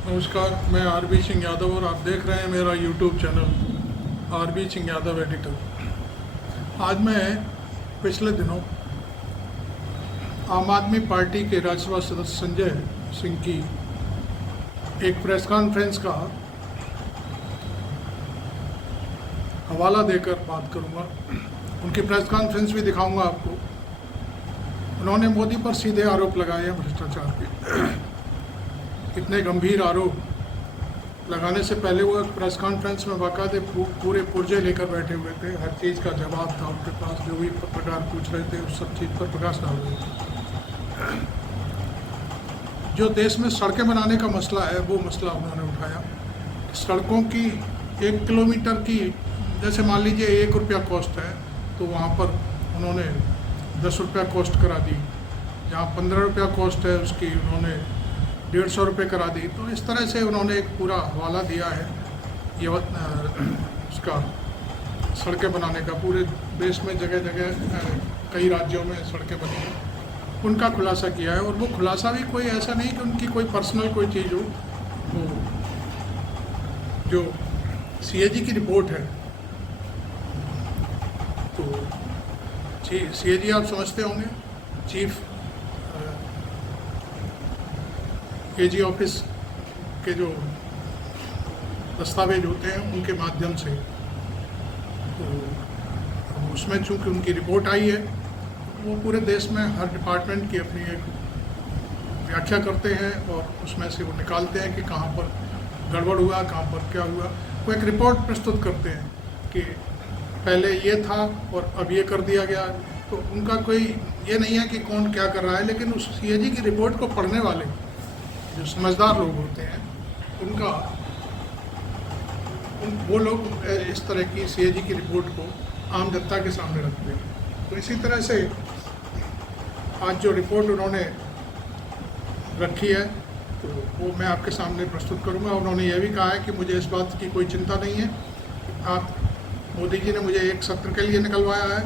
नमस्कार, मैं आरबी सिंह यादव और आप देख रहे हैं मेरा YouTube channel RB Singh Yadav editor. आज मैं पिछले दिनों आम आदमी पार्टी के राज्यसभा सदस्य संजय सिंह की एक प्रेस कॉन्फ्रेंस का हवाला देकर बात करूंगा। उनकी प्रेस कॉन्फ्रेंस भी दिखाऊंगा आपको। उन्होंने मोदी पर सीधे आरोप लगाए हैं भ्रष्टाचार के। इतने गंभीर आरोप लगाने से पहले वो एक प्रेस कॉन्फ्रेंस में बाकायदे पूरे पुर्जे लेकर बैठे हुए थे। हर चीज़ का जवाब था उनके पास। जो भी पत्रकार पूछ रहे थे उस सब चीज़ पर प्रकाश डाल रहे थे। जो देश में सड़कें बनाने का मसला है वो मसला उन्होंने उठाया। सड़कों की 1 किलोमीटर की जैसे मान लीजिए 1 रुपया कॉस्ट है तो वहाँ पर उन्होंने 10 रुपया कॉस्ट करा दी। जहाँ 15 रुपया कॉस्ट है उसकी उन्होंने 150 रुपये करा दी। तो इस तरह से उन्होंने एक पूरा हवाला दिया है ये उसका सड़कें बनाने का। पूरे देश में जगह जगह कई राज्यों में सड़कें बनी हैं, उनका खुलासा किया है। और वो खुलासा भी कोई ऐसा नहीं कि उनकी कोई पर्सनल कोई चीज़ हो। वो जो सीएजी की रिपोर्ट है तो सीएजी आप समझते होंगे, चीफ एजी ऑफिस के जो दस्तावेज होते हैं उनके माध्यम से। तो उसमें चूँकि उनकी रिपोर्ट आई है वो पूरे देश में हर डिपार्टमेंट की अपनी एक व्याख्या करते हैं और उसमें से वो निकालते हैं कि कहाँ पर गड़बड़ हुआ, कहाँ पर क्या हुआ। वो एक रिपोर्ट प्रस्तुत करते हैं कि पहले ये था और अब ये कर दिया गया। तो उनका कोई ये नहीं है कि कौन क्या कर रहा है, लेकिन उस सीएजी की रिपोर्ट को पढ़ने वाले जो समझदार लोग होते हैं वो लोग इस तरह की सीएजी की रिपोर्ट को आम जनता के सामने रखते हैं। तो इसी तरह से आज जो रिपोर्ट उन्होंने रखी है तो वो मैं आपके सामने प्रस्तुत करूंगा। उन्होंने ये भी कहा है कि मुझे इस बात की कोई चिंता नहीं है। आप मोदी जी ने मुझे एक सत्र के लिए निकलवाया है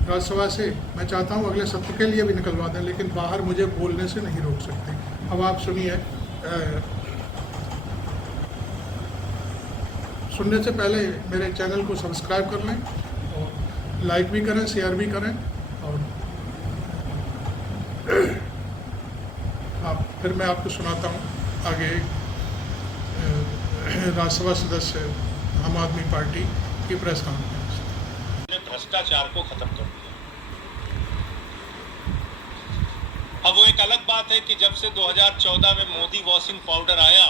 राज्यसभा से, मैं चाहता हूँ अगले सत्र के लिए भी निकलवा दें, लेकिन बाहर मुझे बोलने से नहीं रोक सकते। अब आप सुनिए। सुनने से पहले मेरे चैनल को सब्सक्राइब कर लें और लाइक भी करें, शेयर भी करें। और फिर मैं आपको सुनाता हूँ आगे राज्यसभा सदस्य आम आदमी पार्टी की प्रेस कॉन्फ्रेंस। भ्रष्टाचार को खत्म कर दिया। अब वो एक अलग बात है कि जब से 2014 में मोदी वॉशिंग पाउडर आया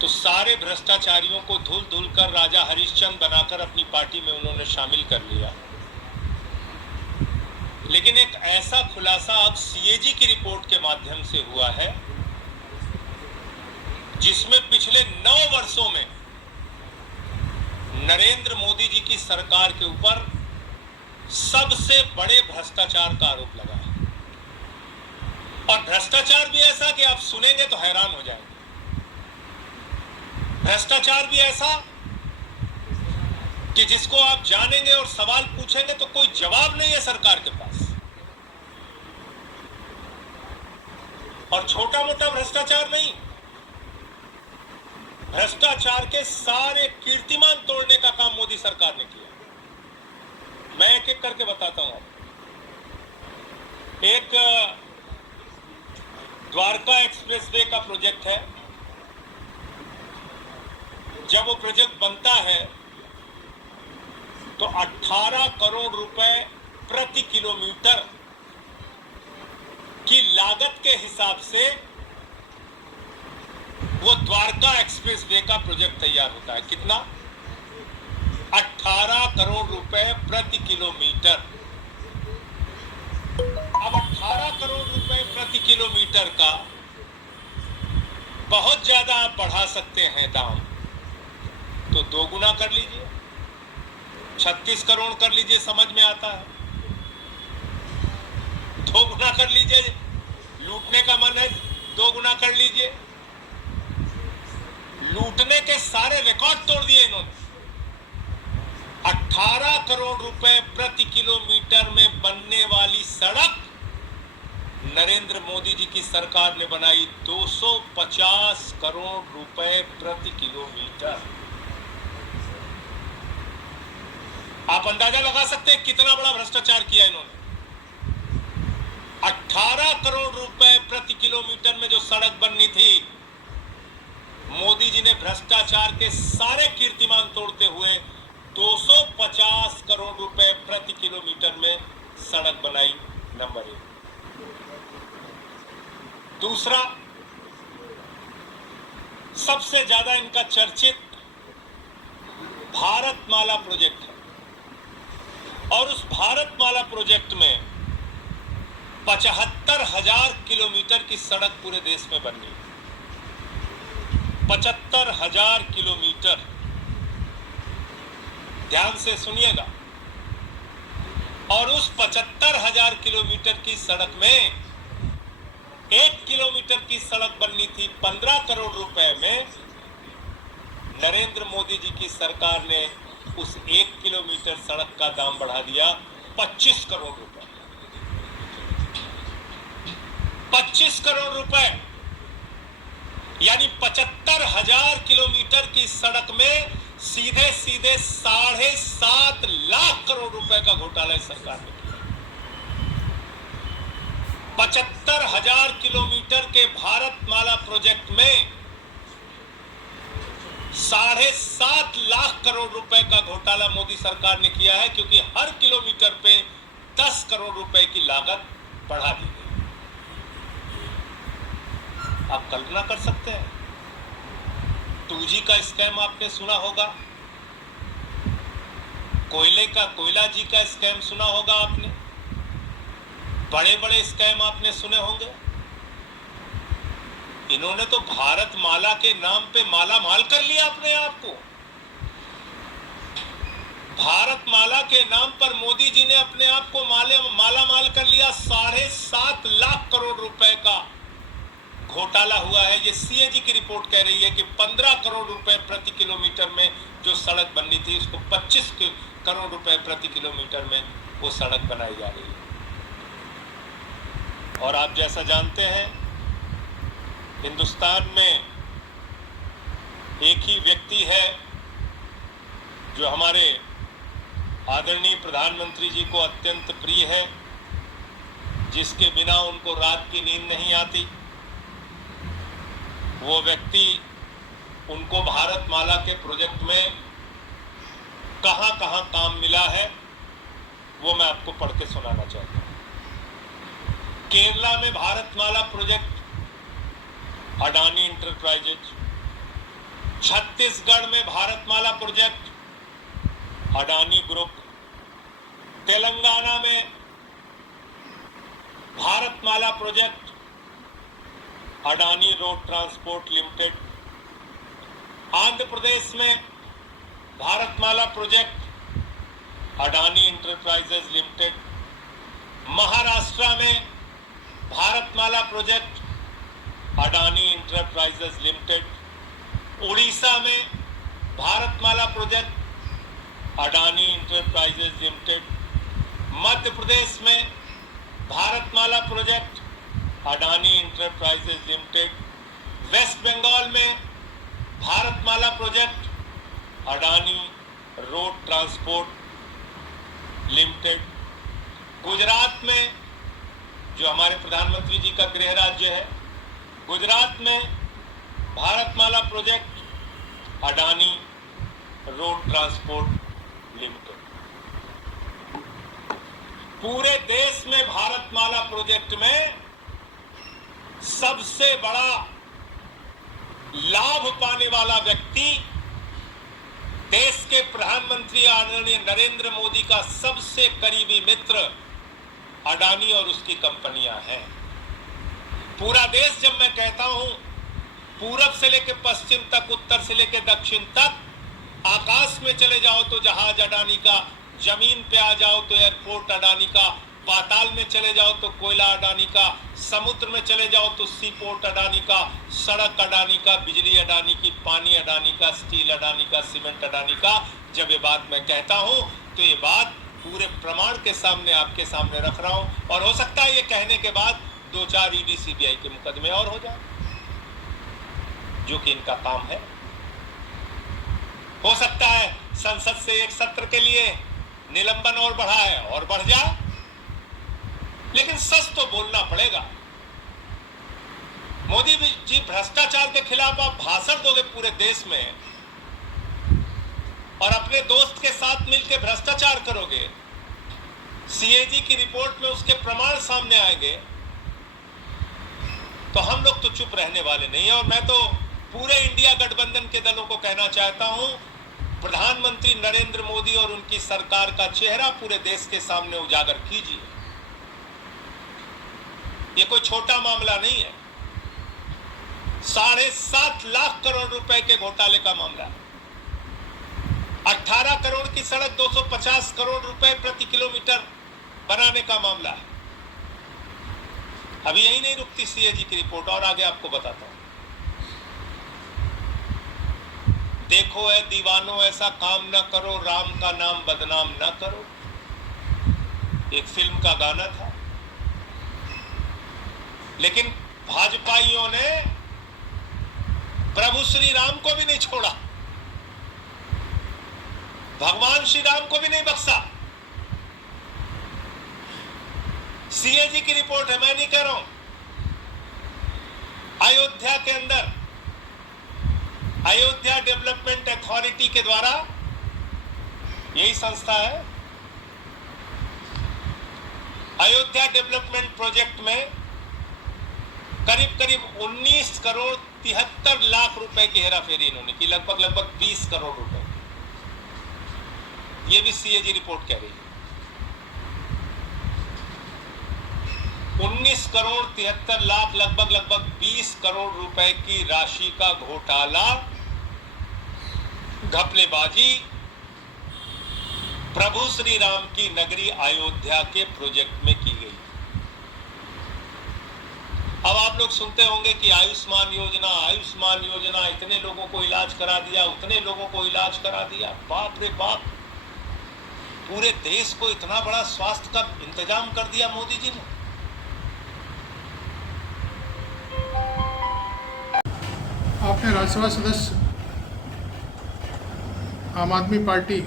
तो सारे भ्रष्टाचारियों को धुल धुल कर राजा हरिश्चंद्र बनाकर अपनी पार्टी में उन्होंने शामिल कर लिया। लेकिन एक ऐसा खुलासा अब सीएजी की रिपोर्ट के माध्यम से हुआ है जिसमें पिछले 9 वर्षों में नरेंद्र मोदी जी की सरकार के ऊपर सबसे बड़े भ्रष्टाचार का आरोप लगा है। और भ्रष्टाचार भी ऐसा कि आप सुनेंगे तो हैरान हो जाएंगे। भ्रष्टाचार भी ऐसा कि जिसको आप जानेंगे और सवाल पूछेंगे तो कोई जवाब नहीं है सरकार के पास। और छोटा मोटा भ्रष्टाचार नहीं, भ्रष्टाचार के सारे कीर्तिमान तोड़ने का काम मोदी सरकार ने किया। मैं एक एक करके बताता हूं। एक द्वारका एक्सप्रेसवे का प्रोजेक्ट है। जब वो प्रोजेक्ट बनता है तो 18 करोड़ रुपए प्रति किलोमीटर की लागत के हिसाब से वो द्वारका एक्सप्रेसवे का प्रोजेक्ट तैयार होता है। कितना? 18 करोड़ रुपए प्रति किलोमीटर। अब 18 करोड़ रुपए प्रति किलोमीटर का बहुत ज्यादा आप बढ़ा सकते हैं दाम, तो 2 गुना कर लीजिए, 36 करोड़ कर लीजिए, समझ में आता है। 2 गुना कर लीजिए, लूटने का मन है 2 गुना कर लीजिए। लूटने के सारे रिकॉर्ड तोड़ दिए इन्होंने। 18 करोड़ रुपए प्रति किलोमीटर में बनने वाली सड़क नरेंद्र मोदी जी की सरकार ने बनाई 250 करोड़ रुपए प्रति किलोमीटर। आप अंदाजा लगा सकते हैं कितना बड़ा भ्रष्टाचार किया इन्होंने। 18 करोड़ रुपए प्रति किलोमीटर में जो सड़क बननी थी, मोदी जी ने भ्रष्टाचार के सारे कीर्तिमान तोड़ते हुए 250 करोड़ रुपए प्रति किलोमीटर में सड़क बनाई। नंबर 1। दूसरा, सबसे ज्यादा इनका चर्चित भारतमाला प्रोजेक्ट है, और उस भारतमाला प्रोजेक्ट में 75,000 किलोमीटर की सड़क पूरे देश में बननी है। 75,000 किलोमीटर, ध्यान से सुनिएगा। और उस 75,000 किलोमीटर की सड़क में 1 किलोमीटर की सड़क बननी थी 15 करोड़ रुपए में। नरेंद्र मोदी जी की सरकार ने उस 1 किलोमीटर सड़क का दाम बढ़ा दिया 25 करोड़ रुपए। 25 करोड़ रुपए, यानी 75,000 किलोमीटर की सड़क में सीधे सीधे 7.5 लाख करोड़ रुपए का घोटाला सरकार ने किया। 75,000 किलोमीटर के भारतमाला प्रोजेक्ट में 7.5 लाख करोड़ रुपए का घोटाला मोदी सरकार ने किया है, क्योंकि हर किलोमीटर पे 10 करोड़ रुपए की लागत बढ़ा दी गई। आप कल्पना कर सकते हैं, 2G का स्कैम आपने सुना होगा, कोयला जी का स्कैम सुना होगा आपने, बड़े बड़े स्कैम आपने सुने होंगे। इन्होंने तो भारतमाला के नाम पे माला माल कर लिया अपने आप को। भारतमाला के नाम पर मोदी जी ने अपने आप को माला माल कर लिया। 7.5 लाख करोड़ रुपए का घोटाला हुआ है। ये CAG की रिपोर्ट कह रही है कि 15 करोड़ रुपए प्रति किलोमीटर में जो सड़क बननी थी, उसको 25 करोड़ रुपए प्रति किलोमीटर में वो सड़क बनाई जा रही है। और आप जैसा जानते हैं, हिंदुस्तान में एक ही व्यक्ति है जो हमारे आदरणीय प्रधानमंत्री जी को अत्यंत प्रिय है, जिसके बिना उनको रात की नींद नहीं आती। वो व्यक्ति उनको भारतमाला के प्रोजेक्ट में कहां कहां काम मिला है, वो मैं आपको पढ़ के सुनाना चाहता हूं। केरला में भारतमाला प्रोजेक्ट अडानी इंटरप्राइजेज, छत्तीसगढ़ में भारतमाला प्रोजेक्ट अडानी ग्रुप, तेलंगाना में Bharatmala project Adani road transport limited, Andhra Pradesh में Bharatmala project Adani enterprises limited, Maharashtra में Bharatmala project Adani enterprises limited, Orissa में Bharatmala project Adani enterprises limited, Madhya Pradesh में Bharatmala project Adani enterprises limited, west Bengal में Bharatmala project Adani road transport limited, Gujarat में, जो हमारे प्रधानमंत्री जी का गृह राज्य है, गुजरात में Bharatmala project Adani road transport limited. पूरे देश में भारतमाला प्रोजेक्ट में सबसे बड़ा लाभ पाने वाला व्यक्ति देश के प्रधानमंत्री आदरणीय नरेंद्र मोदी का सबसे करीबी मित्र अडानी और उसकी कंपनियां हैं। पूरा देश, जब मैं कहता हूं पूरब से लेकर पश्चिम तक, उत्तर से लेकर दक्षिण तक, आकाश में चले जाओ तो जहाज अडानी का, जमीन पे आ जाओ तो एयरपोर्ट अडानी का, पाताल में चले जाओ तो कोयला अडानी का, समुद्र में चले जाओ तो सी पोर्ट अडानी का, सड़क अडानी का, बिजली अडानी की, पानी अडानी का, स्टील अडानी का, सीमेंट अडानी का। जब ये बात मैं कहता हूं तो ये बात पूरे प्रमाण के सामने आपके सामने रख रहा हूं, और हो सकता है ये कहने के बाद 2-4 ईडी सीबीआई के मुकदमे और हो जाए, जो कि इनका काम है। हो सकता है संसद से एक सत्र के लिए निलंबन और बढ़ा है और बढ़ जाए, लेकिन सच तो बोलना पड़ेगा। मोदी जी, भ्रष्टाचार के खिलाफ आप भाषण दोगे पूरे देश में और अपने दोस्त के साथ मिलकर भ्रष्टाचार करोगे, सीएजी की रिपोर्ट में उसके प्रमाण सामने आएंगे, तो हम लोग तो चुप रहने वाले नहीं है। और मैं तो पूरे इंडिया गठबंधन के दलों को कहना चाहता हूं, प्रधानमंत्री नरेंद्र मोदी और उनकी सरकार का चेहरा पूरे देश के सामने उजागर कीजिए। ये कोई छोटा मामला नहीं है, 7.5 लाख करोड़ रुपए के घोटाले का मामला है। 18 करोड़ की सड़क 250 करोड़ रुपए प्रति किलोमीटर बनाने का मामला है। अभी यही नहीं रुकती सीएजी की रिपोर्ट, और आगे आपको बताता हूं। देखो ऐ दीवानो ऐसा काम ना करो, राम का नाम बदनाम ना करो, एक फिल्म का गाना था। लेकिन भाजपाइयों ने प्रभु श्री राम को भी नहीं छोड़ा, भगवान श्री राम को भी नहीं बख्शा। सीएजी की रिपोर्ट है, मैं नहीं कह रहा हूं। अयोध्या के अंदर अयोध्या डेवलपमेंट अथॉरिटी के द्वारा, यही संस्था है, अयोध्या डेवलपमेंट प्रोजेक्ट में करीब 19 करोड़ 73 लाख रुपए की हेराफेरी इन्होंने की, लगभग 20 करोड़ रुपए। ये भी सीएजी रिपोर्ट कह रही है। 19 करोड़ 73 लाख लगभग 20 करोड़ रुपए की राशि का घोटाला, घपलेबाजी प्रभु श्री राम की नगरी अयोध्या के प्रोजेक्ट में की गई। अब आप लोग सुनते होंगे कि आयुष्मान योजना, इतने लोगों को इलाज करा दिया, उतने लोगों को इलाज करा दिया। बाप रे बाप, पूरे देश को इतना बड़ा स्वास्थ्य का इंतजाम कर दिया मोदी जी ने। आपने राज्यसभा सदस्य आम आदमी पार्टी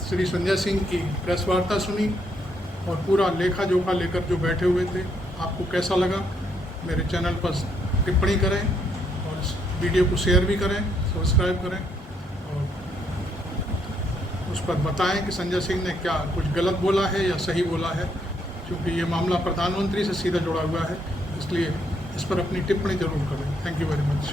श्री संजय सिंह की प्रेस वार्ता सुनी और पूरा लेखा जोखा लेकर जो बैठे हुए थे, आपको कैसा लगा? मेरे चैनल पर टिप्पणी करें और इस वीडियो को शेयर भी करें, सब्सक्राइब करें और उस पर बताएं कि संजय सिंह ने क्या कुछ गलत बोला है या सही बोला है, क्योंकि ये मामला प्रधानमंत्री से सीधा जुड़ा हुआ है, इसलिए इस पर अपनी टिप्पणी जरूर करें। Thank you very much.